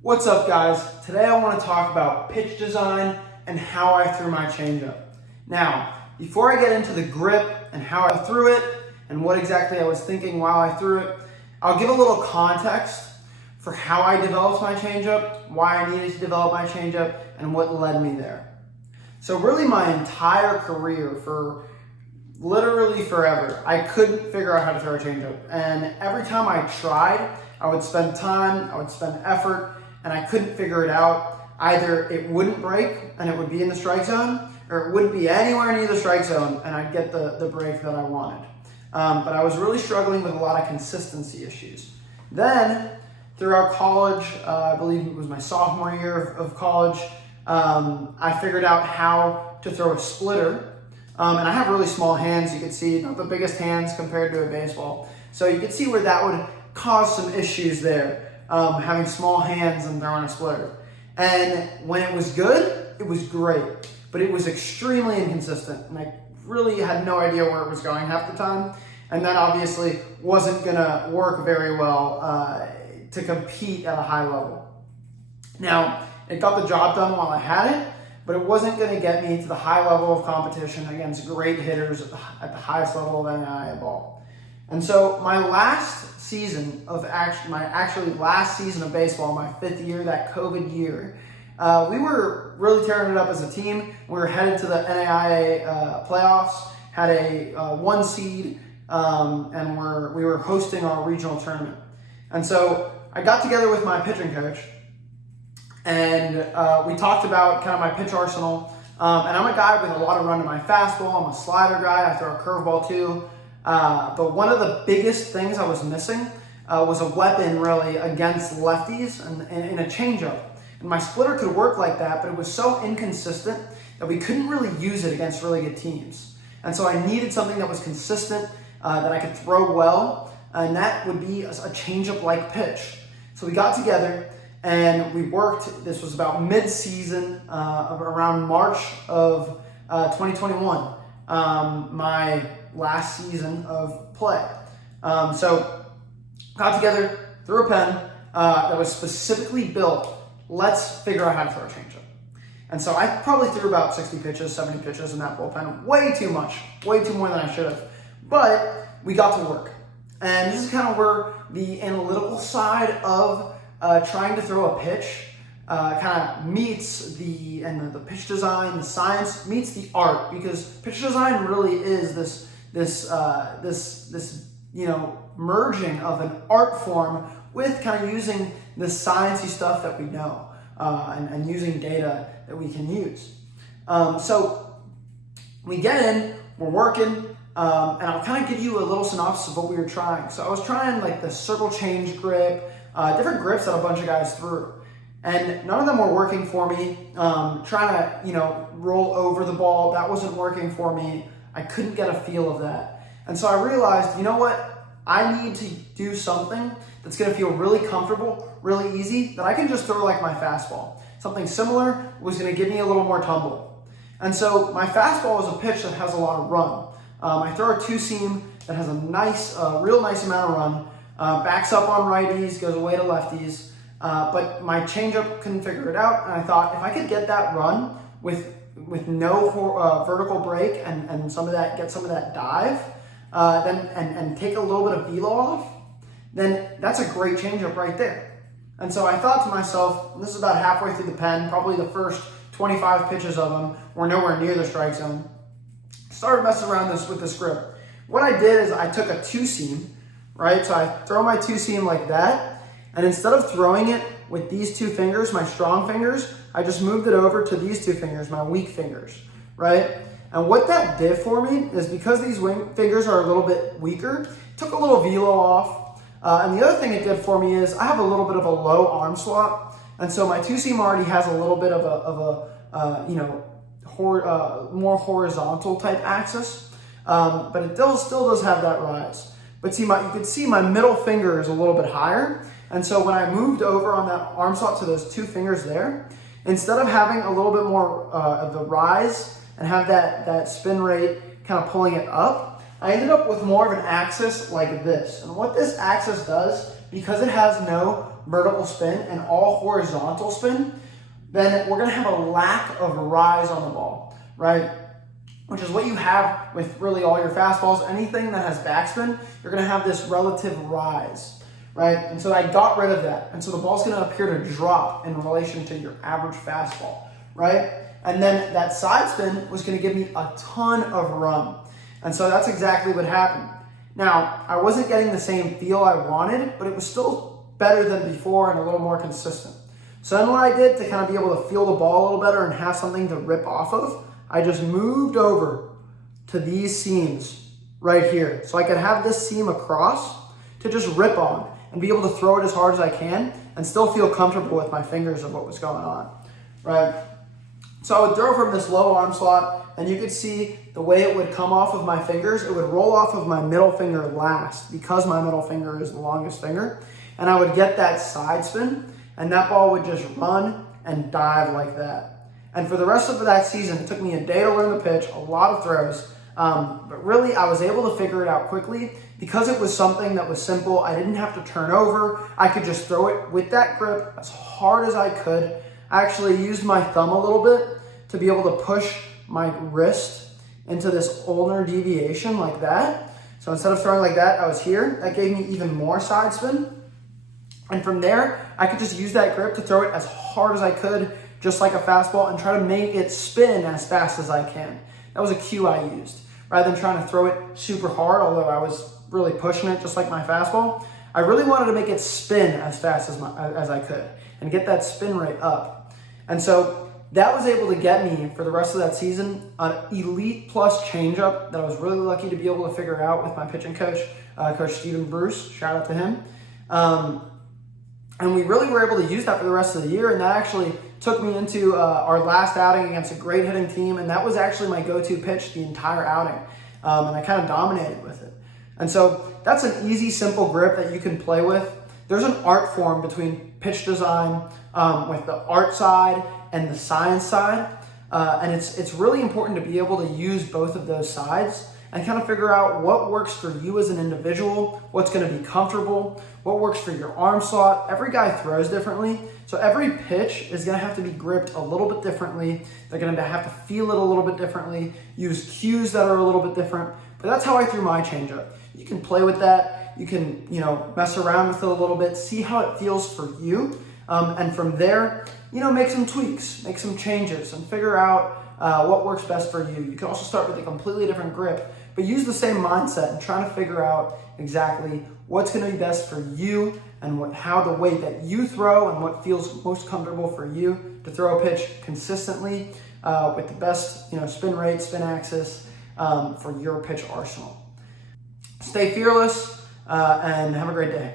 What's up, guys? Today I want to talk about pitch design and how I threw my changeup. Now, before I get into the grip and how I threw it and what exactly I was thinking while I threw it, I'll give a little context for how I developed my changeup, why I needed to develop my changeup, and what led me there. So really my entire career, for literally forever, I couldn't figure out how to throw a changeup. And every time I tried, I would spend time, I would spend effort, and I couldn't figure it out. Either it wouldn't break and it would be in the strike zone, or it wouldn't be anywhere near the strike zone and I'd get the break that I wanted. But I was really struggling with a lot of consistency issues. Then, throughout college, I believe it was my sophomore year of college, I figured out how to throw a splitter. And I have really small hands, you can see, not the biggest hands compared to a baseball. So you can see where that would cause some issues there. Having small hands and throwing a splitter. And when it was good, it was great, but it was extremely inconsistent, and I really had no idea where it was going half the time, and that obviously wasn't gonna work very well to compete at a high level. Now, it got the job done while I had it, but it wasn't gonna get me to the high level of competition against great hitters at the highest level of NAIA ball. And so my last season of last season of baseball, my fifth year, that COVID year, we were really tearing it up as a team. We were headed to the NAIA playoffs, had a 1 seed, and we were hosting our regional tournament. And so I got together with my pitching coach, and we talked about kind of my pitch arsenal. And I'm a guy with a lot of run to my fastball. I'm a slider guy. I throw a curveball too. But one of the biggest things I was missing was a weapon really against lefties and in a changeup. And my splitter could work like that, but it was so inconsistent that we couldn't really use it against really good teams. And so I needed something that was consistent, that I could throw well, and that would be a changeup-like pitch. So we got together and we worked. This was about mid-season, around March of 2021. My last season of play. So got together, threw a pen that was specifically built, let's figure out how to throw a changeup. And so I probably threw about 60 pitches, 70 pitches in that bullpen, way too much, way too more than I should have. But we got to work. And this is kind of where the analytical side of trying to throw a pitch kind of meets the pitch design, the science meets the art, because pitch design really is this merging of an art form with kind of using the sciencey stuff that we know, and using data that we can use. So we get in, we're working, and I'll kind of give you a little synopsis of what we were trying. So I was trying like the circle change grip, different grips that a bunch of guys threw. And none of them were working for me. Trying to, roll over the ball, that wasn't working for me. I couldn't get a feel of that. And so I realized, you know what? I need to do something that's gonna feel really comfortable, really easy, that I can just throw like my fastball. Something similar was gonna give me a little more tumble. And so my fastball is a pitch that has a lot of run. I throw a 2-seam that has a nice, real nice amount of run, backs up on righties, goes away to lefties. But my changeup couldn't figure it out, and I thought if I could get that run with no vertical break and get some of that dive, and take a little bit of velo off, then that's a great changeup right there. And so I thought to myself, and this is about halfway through the pen, probably the first 25 pitches of them were nowhere near the strike zone. Started messing around with this grip. What I did is I took a 2-seam, right? So I throw my 2-seam like that. And instead of throwing it with these 2 fingers, my strong fingers, I just moved it over to these 2 fingers, my weak fingers, right? And what that did for me is, because these fingers are a little bit weaker, took a little velo off. And the other thing it did for me is I have a little bit of a low arm slot. And so my 2-seam already has a little bit of more horizontal type axis. But it still does have that rise. But see, you can see my middle finger is a little bit higher. And so when I moved over on that arm slot to those 2 fingers there, instead of having a little bit more of the rise and have that spin rate kind of pulling it up, I ended up with more of an axis like this. And what this axis does, because it has no vertical spin and all horizontal spin, then we're gonna have a lack of rise on the ball, right? Which is what you have with really all your fastballs. Anything that has backspin, you're gonna have this relative rise, right? And so I got rid of that. And so the ball's gonna appear to drop in relation to your average fastball, right? And then that side spin was gonna give me a ton of run. And so that's exactly what happened. Now, I wasn't getting the same feel I wanted, but it was still better than before and a little more consistent. So then what I did to kind of be able to feel the ball a little better and have something to rip off of, I just moved over to these seams right here. So I could have this seam across to just rip on and be able to throw it as hard as I can and still feel comfortable with my fingers of what was going on, right? So I would throw from this low arm slot, and you could see the way it would come off of my fingers. It would roll off of my middle finger last because my middle finger is the longest finger. And I would get that side spin, and that ball would just run and dive like that. And for the rest of that season, it took me a day to learn the pitch, a lot of throws, but really I was able to figure it out quickly because it was something that was simple. I didn't have to turn over. I could just throw it with that grip as hard as I could. I actually used my thumb a little bit to be able to push my wrist into this ulnar deviation like that. So instead of throwing like that, I was here. That gave me even more side spin. And from there, I could just use that grip to throw it as hard as I could, just like a fastball, and try to make it spin as fast as I can. That was a cue I used. Rather than trying to throw it super hard, although I was really pushing it just like my fastball, I really wanted to make it spin as fast as I could and get that spin rate up. And so that was able to get me, for the rest of that season, an elite plus changeup that I was really lucky to be able to figure out with my pitching coach, Coach Stephen Bruce. Shout out to him. And we really were able to use that for the rest of the year, and that actually took me into our last outing against a great hitting team, and that was actually my go-to pitch the entire outing, and I kind of dominated with it. And so that's an easy, simple grip that you can play with. There's an art form between pitch design with the art side and the science side, and it's really important to be able to use both of those sides and kind of figure out what works for you as an individual, what's going to be comfortable, what works for your arm slot. Every guy throws differently, so every pitch is going to have to be gripped a little bit differently. They're going to have to feel it a little bit differently, use cues that are a little bit different. But that's how I threw my changeup. You can play with that. You can, mess around with it a little bit, see how it feels for you, and from there, make some tweaks, make some changes, and figure out what works best for you. You can also start with a completely different grip, but use the same mindset and trying to figure out exactly what's going to be best for you and how the way that you throw and what feels most comfortable for you to throw a pitch consistently with the best spin rate, spin axis for your pitch arsenal. Stay fearless and have a great day.